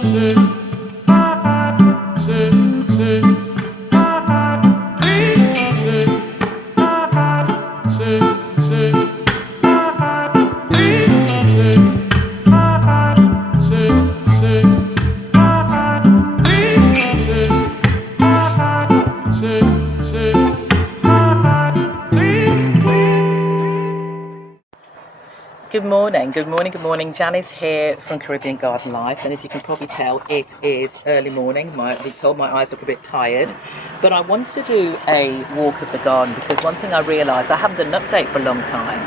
Good morning. Janice here from Caribbean Garden Life, and as you can probably tell, it is early morning. I've been told my eyes look a bit tired, but I wanted to do a walk of the garden because one thing I realised, I haven't done an update for a long time.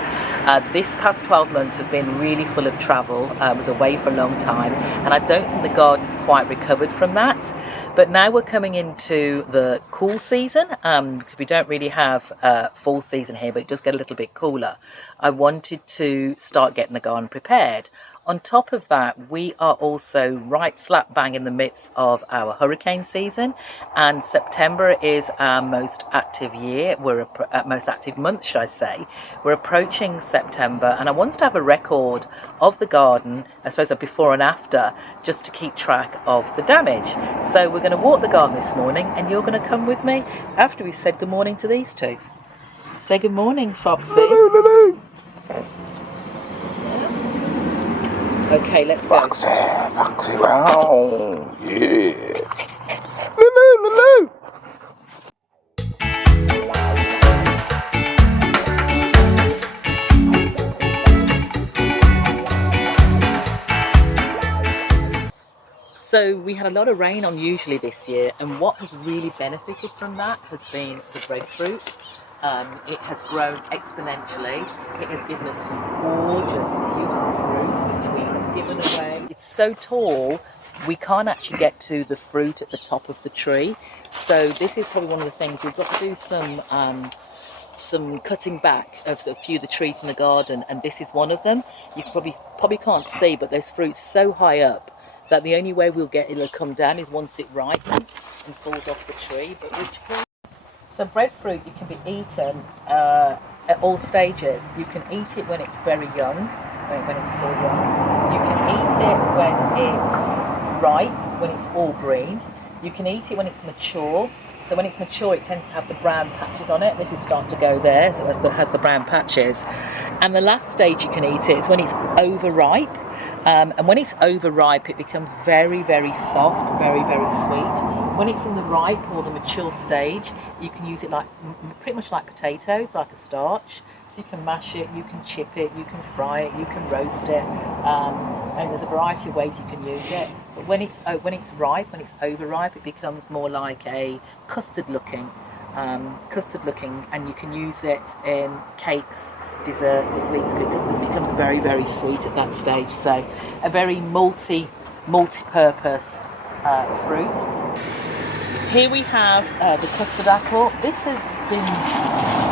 This past 12 months has been really full of travel. I was away for a long time, and I don't think the garden's quite recovered from that. But now we're coming into the cool season, because we don't really have fall season here, but it does get a little bit cooler. I wanted to start getting the garden prepared. On top of that, we are also right slap bang in the midst of our hurricane season, and September is our most active year. We're most active month, should I say. We're approaching September, and I wanted to have a record of the garden, I suppose a before and after, just to keep track of the damage. So we're going to walk the garden this morning, and you're going to come with me after we said good morning to these two. Say good morning, Foxy. Hello. Okay, let's go. Foxy, wow, yeah. Lulu. So we had a lot of rain unusually this year, and what has really benefited from that has been the breadfruit. It has grown exponentially. It has given us some gorgeous, beautiful fruit, which we have given away. It's so tall, we can't actually get to the fruit at the top of the tree. So this is probably one of the things, we've got to do some cutting back of a few of the trees in the garden, and this is one of them. You probably can't see, but there's fruit so high up that the only way we'll get it'll come down is once it ripens and falls off the tree. But so breadfruit, you can be eaten at all stages. You can eat it when it's very young, when it's still young. You can eat it when it's ripe, when it's all green. You can eat it when it's mature. So when it's mature, it tends to have the brown patches on it. This is starting to go there, so it has the brown patches. And the last stage you can eat it is when it's overripe. And when it's overripe, it becomes very, very soft, very, very sweet. When it's in the ripe or the mature stage, you can use it like pretty much like potatoes, like a starch. So you can mash it, you can chip it, you can fry it, you can roast it, and there's a variety of ways you can use it. But when it's ripe, when it's overripe, it becomes more like a custard looking, and you can use it in cakes, desserts, sweets. It becomes very, very sweet at that stage. So a very multi-purpose fruit. Here we have the custard apple. This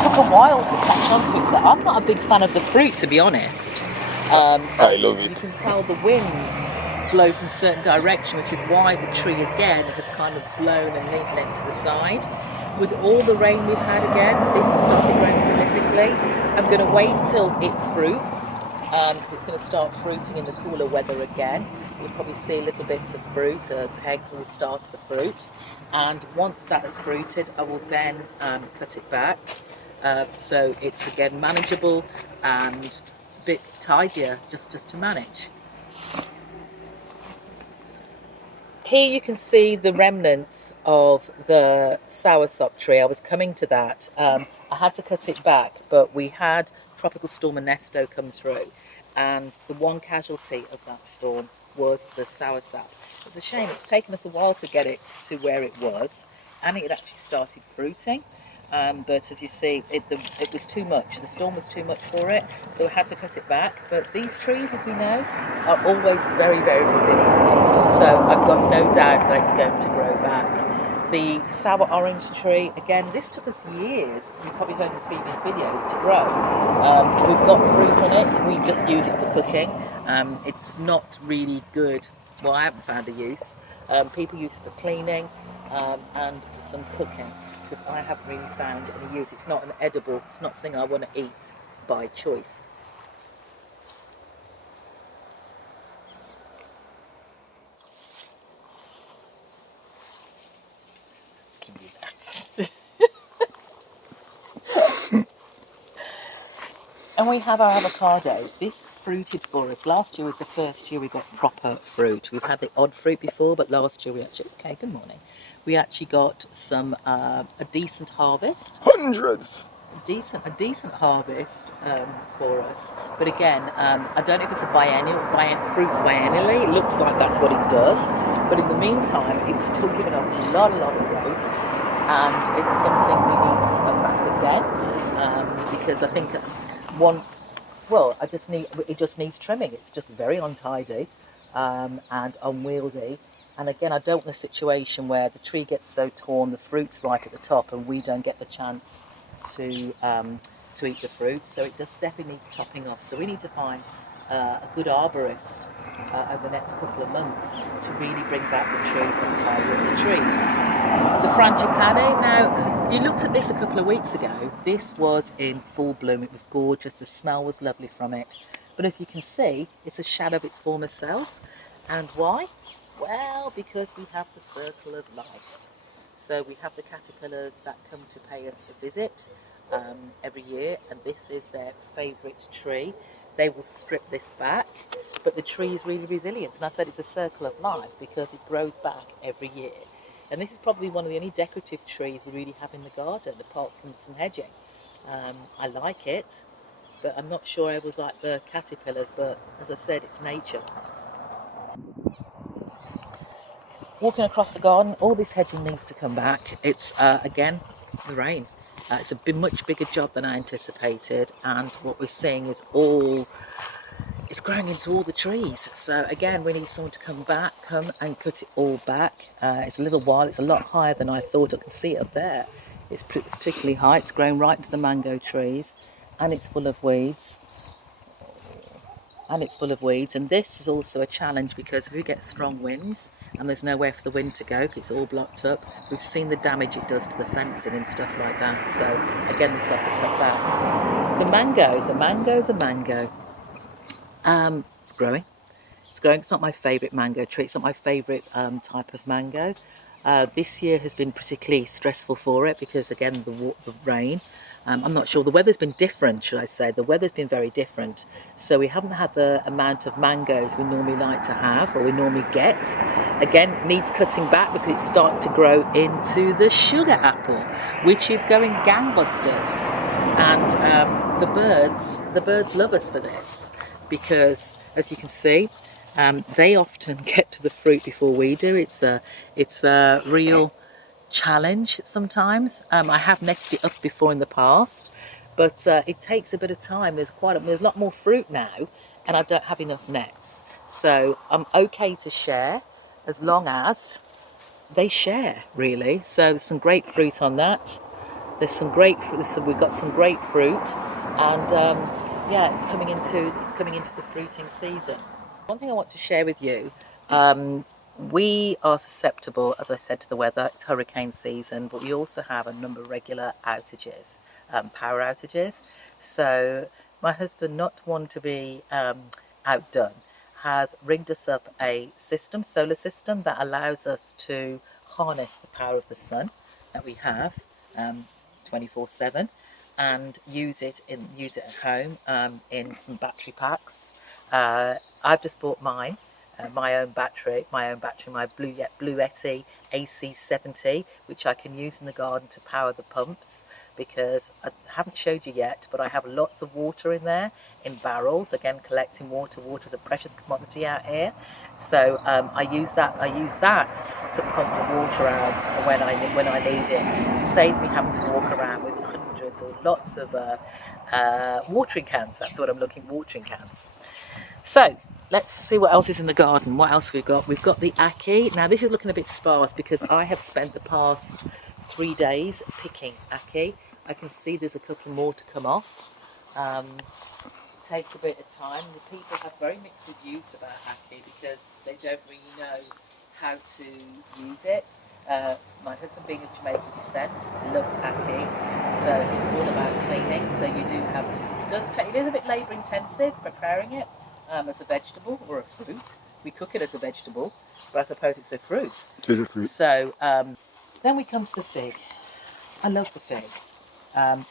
took a while to catch on to it. So I'm not a big fan of the fruit, to be honest. I love it. You can tell the winds blow from a certain direction, which is why the tree again has kind of blown and leaned to the side. With all the rain we've had again, this has started growing prolifically. I'm going to wait till it fruits. It's going to start fruiting in the cooler weather again. You'll probably see little bits of fruit, pegs will start the fruit. And once that has fruited, I will then cut it back. So it's again manageable and a bit tidier just to manage. Here you can see the remnants of the soursop tree. I was coming to that. I had to cut it back, but we had Tropical Storm Ernesto come through, and the one casualty of that storm was the soursop. It's a shame, it's taken us a while to get it to where it was, and it had actually started fruiting. But as you see, it was too much. The storm was too much for it, so I had to cut it back. But these trees, as we know, are always very, very resilient. So I've got no doubt that it's going to grow back. The sour orange tree, again, this took us years, you've probably heard in previous videos, to grow. We've got fruit on it, we just use it for cooking. It's not really good, well, I haven't found a use. People use it for cleaning and for some cooking, because I haven't really found any use. It's not an edible, it's not something I want to eat by choice. teaching you that. And we have our avocado. This fruited for us. Last year was the first year we got proper fruit. We've had the odd fruit before, but last year we actually, okay, good morning. We actually got some, a decent harvest. Hundreds. A decent harvest for us. But again, I don't know if it's a fruits biennially. It looks like that's what it does. But in the meantime, it's still giving us a lot of growth. And it's something we need to come back again. Because I think it just needs trimming. It's just very untidy and unwieldy. And again, I don't want a situation where the tree gets so torn, the fruit's right at the top, and we don't get the chance to eat the fruit. So it just definitely needs topping off. So we need to find a good arborist over the next couple of months to really bring back the trees and tidy up the trees. The frangipani. Now, you looked at this a couple of weeks ago. This was in full bloom. It was gorgeous. The smell was lovely from it. But as you can see, it's a shadow of its former self. And why? Well, because we have the circle of life. So we have the caterpillars that come to pay us a visit every year, and this is their favourite tree. They will strip this back, but the tree is really resilient. And I said it's a circle of life because it grows back every year. And this is probably one of the only decorative trees we really have in the garden, apart from some hedging. I like it, but I'm not sure I always like the caterpillars, but as I said, it's nature. Walking across the garden, all this hedging needs to come back. It's, again, the rain. It's a much bigger job than I anticipated, and what we're seeing is it's growing into all the trees. So again, we need someone to come and cut it all back. It's a little while, it's a lot higher than I thought. I can see it up there. It's particularly high, it's grown right into the mango trees, and it's full of weeds. And this is also a challenge because if we get strong winds and there's nowhere for the wind to go because it's all blocked up, we've seen the damage it does to the fencing and stuff like that. So again, we still have to cut back. The mango. It's growing. It's not my favourite mango tree. It's not my favourite type of mango. This year has been particularly stressful for it because, again, the rain. I'm not sure. The weather's been different, should I say. The weather's been very different. So we haven't had the amount of mangoes we normally like to have or we normally get. Again, needs cutting back because it's starting to grow into the sugar apple, which is going gangbusters. And the birds love us for this because, as you can see, they often get to the fruit before we do. It's a real challenge sometimes. I have netted it up before in the past, but it takes a bit of time. There's a lot more fruit now, and I don't have enough nets. So I'm okay to share as long as they share, really. So there's some great fruit on that. We've got some grapefruit, and yeah, it's coming into the fruiting season. One thing I want to share with you, we are susceptible, as I said, to the weather. It's hurricane season, but we also have a number of regular outages, power outages. So my husband, not one to be outdone, has rigged us up a solar system that allows us to harness the power of the sun that we have 24/7 and use it at home in some battery packs. I've just bought mine, my own battery, my Blue Yeti AC70, which I can use in the garden to power the pumps, because I haven't showed you yet, but I have lots of water in there in barrels. Again, collecting water. Water is a precious commodity out here, so I use that to pump the water out when I need it. It saves me having to walk around with hundreds or lots of watering cans. That's what I'm looking, watering cans. So let's see what else is in the garden. What else we've got? We've got the Ackee. Now this is looking a bit sparse because I have spent the past 3 days picking Ackee. I can see there's a couple more to come off. It takes a bit of time. The people have very mixed reviews about Ackee because they don't really know how to use it. My husband, being of Jamaican descent, loves Ackee, so it's all about cleaning. So you do have to. It is a bit labour intensive preparing it. As a vegetable or a fruit. We cook it as a vegetable, but I suppose it's a fruit. It's a fruit. So Then we come to the fig. I love the fig.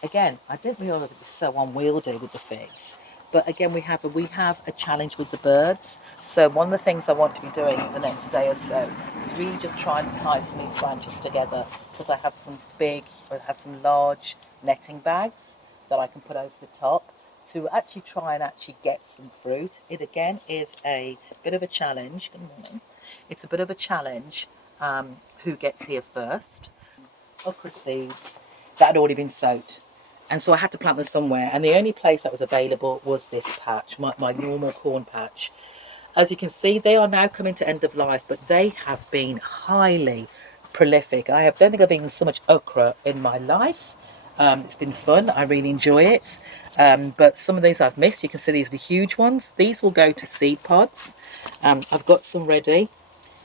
Again, I didn't realise it was so unwieldy with the figs. But again, we have a challenge with the birds. So one of the things I want to be doing the next day or so is really just try and tie some of these branches together, because I have some large netting bags that I can put over the top to actually try and actually get some fruit. It again is a bit of a challenge. Good morning. It's a bit of a challenge who gets here first. Okra seeds that had already been soaked. And so I had to plant them somewhere, and the only place that was available was this patch, my normal corn patch. As you can see, they are now coming to end of life, but they have been highly prolific. Don't think I've eaten so much okra in my life. It's been fun. I really enjoy it. But some of these I've missed. You can see these are the huge ones. These will go to seed pods. I've got some ready.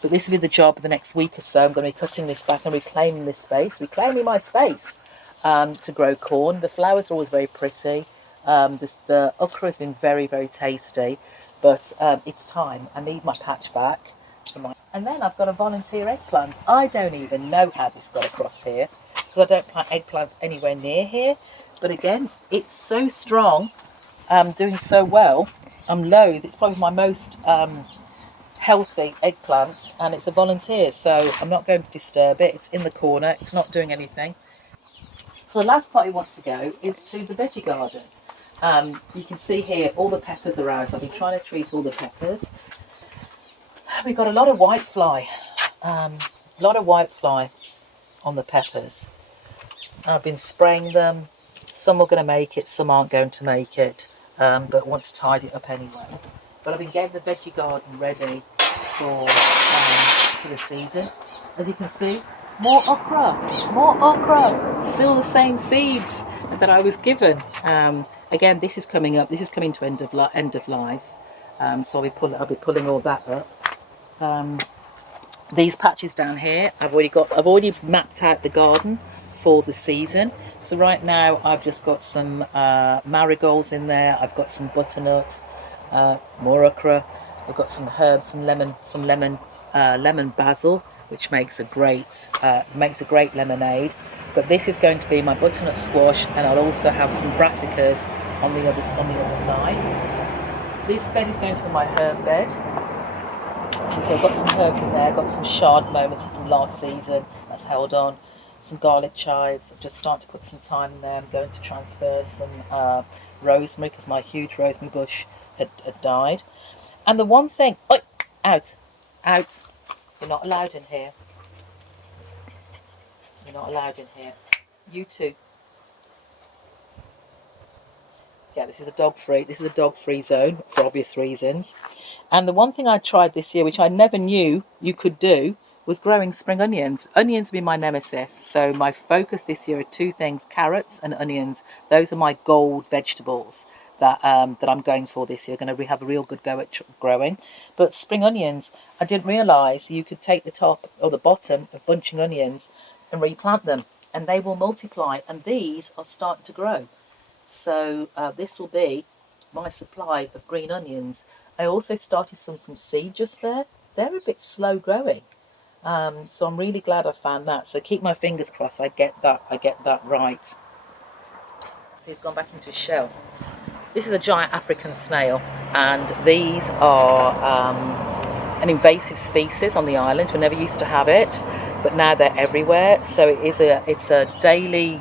But this will be the job of the next week or so. I'm going to be cutting this back and reclaiming this space, reclaiming my space to grow corn. The flowers are always very pretty. The okra has been very, very tasty, but it's time. I need my patch back. And then I've got a volunteer eggplant. I don't even know how this got across here, because I don't plant eggplants anywhere near here. But again, it's so strong, doing so well. I'm loath. It's probably my most healthy eggplant, and it's a volunteer, so I'm not going to disturb it. It's in the corner, it's not doing anything. So the last part we want to go is to the Veggie Garden. You can see here all the peppers are out. I've been trying to treat all the peppers. We've got a lot of whitefly, on the peppers. I've been spraying them. Some are going to make it, some aren't going to make it, but I want to tidy it up anyway. But I've been getting the Veggie Garden ready for the season. As you can see, more okra, still the same seeds that I was given. Again, this is coming up. This is coming to end of life. So I'll be pulling all that up. These patches down here, I've already mapped out the garden for the season. So right now, I've just got some marigolds in there. I've got some butternuts, more okra. I've got some herbs, some lemon basil, which makes a great lemonade. But this is going to be my butternut squash, and I'll also have some brassicas on the other side. This bed is going to be my herb bed. So I've got some herbs in there. I've got some shard moments from last season that's held on. Some garlic chives. I'm just starting to put some thyme in there. I'm going to transfer some rosemary, because my huge rosemary bush had died. And the one thing, out, you're not allowed in here. You're not allowed in here. You too. Yeah, this is a dog-free zone for obvious reasons. And the one thing I tried this year, which I never knew you could do, was growing spring onions. Onions have been my nemesis. So my focus this year are two things: carrots and onions. Those are my gold vegetables that I'm going for this year. Going to have a real good go at growing. But spring onions, I didn't realise you could take the top or the bottom of bunching onions and replant them, and they will multiply. And these are starting to grow. So this will be my supply of green onions. I also started some from seed just there. They're a bit slow growing. So I'm really glad I found that. So keep my fingers crossed I get that right. So he's gone back into his shell. This is a giant African snail, and these are an invasive species on the island. We never used to have it, but now they're everywhere. So it's a daily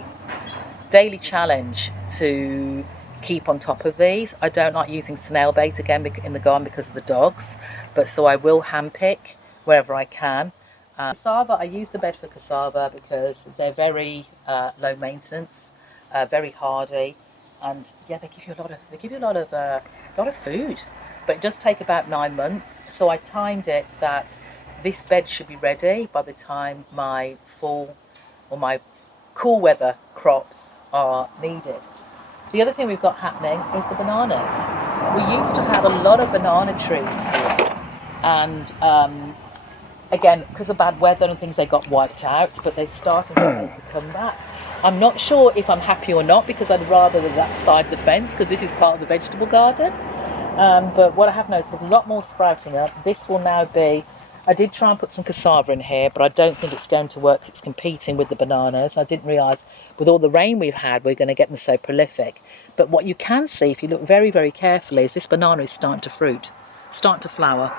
challenge to keep on top of these. I don't like using snail bait again in the garden because of the dogs, but so I will hand pick wherever I can. Cassava, I use the bed for cassava because they're very low maintenance, very hardy, and yeah, they give you a lot of food, but it does take about 9 months. So I timed it that this bed should be ready by the time my fall or my cool weather crops are needed. The other thing we've got happening is the bananas. We used to have a lot of banana trees here, and again, because of bad weather and things, they got wiped out, but they're starting to make a comeback. I'm not sure if I'm happy or not, because I'd rather that side of the fence, because this is part of the vegetable garden. But what I have noticed is a lot more sprouting up. This will now be I did try and put some cassava in here, but I don't think it's going to work. It's competing with the bananas. I didn't realise with all the rain we've had, we're going to get them so prolific. But what you can see, if you look very, very carefully, is this banana is starting to fruit, starting to flower,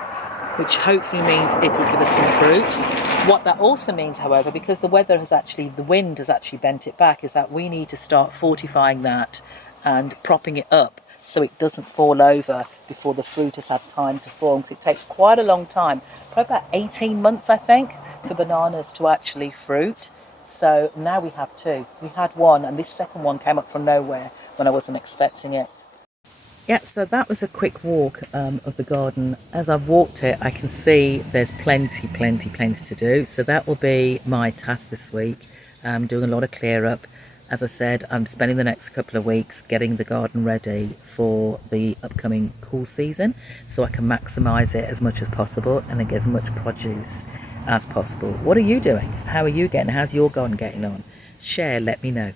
which hopefully means it will give us some fruit. What that also means, however, because the wind has actually bent it back, is that we need to start fortifying that and propping it up so it doesn't fall over before the fruit has had time to form, because it takes quite a long time, probably about 18 months, I think, for bananas to actually fruit. So now we have two. We had one, and this second one came up from nowhere when I wasn't expecting it. Yeah, so that was a quick walk of the garden. As I've walked it, I can see there's plenty to do. So that will be my task this week. I'm doing a lot of clear up. As I said, I'm spending the next couple of weeks getting the garden ready for the upcoming cool season, so I can maximise it as much as possible and get as much produce as possible. What are you doing? How are you getting? How's your garden getting on? Share, let me know.